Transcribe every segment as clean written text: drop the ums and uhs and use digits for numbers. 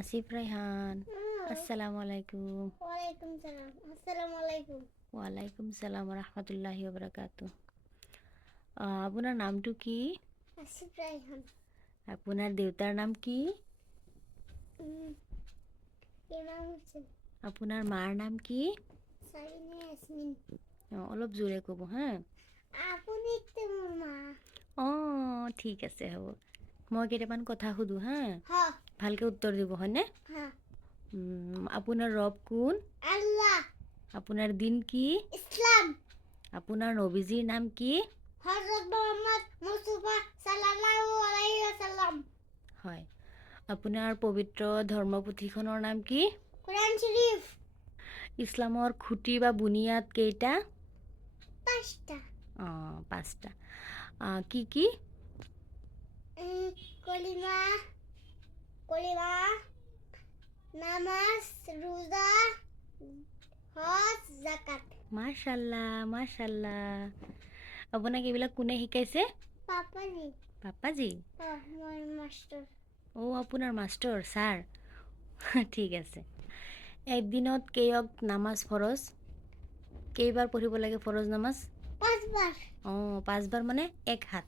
আসিফ রায়হান, আসসালামু আলাইকুম। ওয়ালাইকুম সালাম। আসসালামু আলাইকুম। ওয়ালাইকুম সালাম রহমতুল্লাহি ওবরাকাতুহ। আপোনাৰ নামটো কি? আসিফ ৰায়হান। আপোনাৰ দেউতাৰ নাম কি? ইমাম হোসেন। আপোনাৰ মাৰ নাম কি? সাবিনা ইয়াসমিন। অলপ জোৰে ক'ব হা। আপুনি তো মোৰ মা। ঠিক আছে, হ'ব। মই কেইটামান কথা সুধো হা, হা ভালকৈ উত্তৰ দিব হয়নে? হা। আপোনাৰ ৰব কোন? আল্লাহ। আপোনাৰ দিন কি? ইসলাম। আপোনাৰ নবীজিৰ নাম কি? হযৰত মুহাম্মদ মুস্তাফা সাল্লাল্লাহু আলাইহি ওয়াসাল্লাম। হয়। আপোনাৰ পবিত্ৰ ধৰ্মপুথিখনৰ নাম কি? কুৰআন শৰীফ। ইছলামৰ খুঁটি বা বুনিয়াদ কেইটা? 5টা। পাঁচটা। কি কি? কলিমা, কলিমা, নামাজ, রোজা, হজ, যাকাত। মাশাল্লাহ, মাশাল্লাহ। আপোনাক এইবিলাক কোনে শিকাইছে? পাপাজি। পাপাজি? মই মাস্টার। আপোনাৰ মাষ্টৰ ছাৰ। ঠিক আছে। একদিনত কেইয়ক নামাজ ফৰজ? কেইবাৰ পঢ়িব লাগে ফৰজ নামাজ? 5 বাৰ। 5বাৰ মানে এক হাত।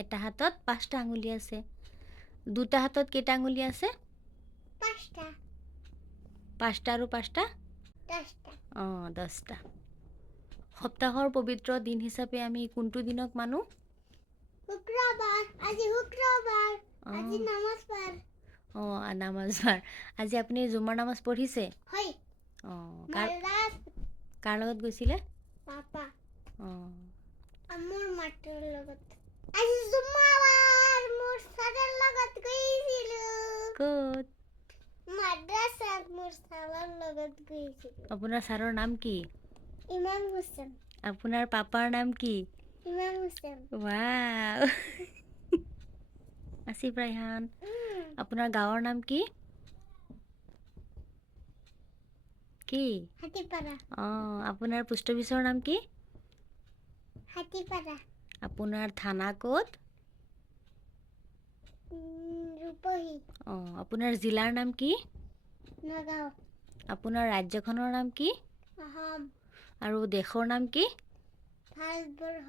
এটা হাতত 5টা আঙুলি আছে। দুটা হাতত কেইটা আঙুলি আছে? 5টা। 5টা আৰু 5টা? 10টা। 10টা। সপ্তাহৰ পবিত্ৰ দিন হিচাপে আমি কোনটো দিনক মানো? শুক্ৰবাৰ। আজি শুক্ৰবাৰ। আজি নামাজ বাৰ। নামাজ বাৰ। আজি আপুনি জুমাৰ নামাজ পঢ়িছে? হয়। কাৰ লগত গৈছিলে? পাপা। মোৰ অঁ মাতৰ লগত। আজি জুমাবাৰ মোৰ ছাৰৰ লগত গৈছিলো। ক'ত? মাদ্ৰাছাত মোৰ ছাৰৰ লগত গৈছিলো। আপোনাৰ ছাৰৰ নাম কি? ইমাম হোসেন। আপোনাৰ পাপাৰ নাম কি? ইমাম হোসেন। ৱাও। আসিফ ৰায়হান, আপোনাৰ গাঁৱৰ নাম কি? কি? হাতীপাৰা। আপোনাৰ পোষ্ট অফিচৰ নাম কি? হাতীপাৰা। আপোনাৰ থানা ক'ত? ৰূপহী। আপোনাৰ জিলাৰ নাম কি? নগাঁও। আপোনাৰ ৰাজ্যখনৰ নাম কি? অসম। আৰু দেশৰ নাম কি? ভাৰতবৰ্ষ।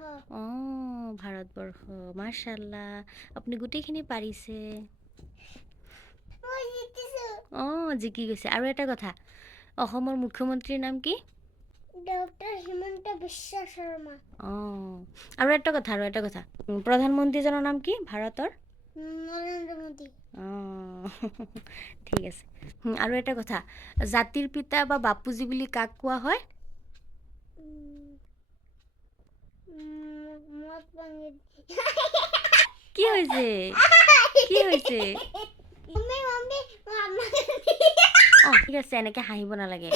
ভাৰতবৰ্ষ। মাশাল্লাহ, আপুনি গোটেইখিনি পাৰিছে। মই জিকিছো। জিকি গৈছে। আৰু এটা কথা, অসমৰ মুখ্যমন্ত্ৰীৰ নাম কি? ডক্টৰ হিমন্ত বিশ্ব শৰ্মা। আৰু এটা কথা, প্ৰধানমন্ত্ৰীজনৰ নাম কি ভাৰতৰ? নৰেন্দ্ৰ মোদী। ঠিক আছে। আৰু এটা কথা, জাতিৰ পিতা বা বাপুজী বুলি কাক কোৱা হয়? কি হৈছে? কি হৈছে? ঠিক আছে, এনেকৈ হাঁহিব নালাগে।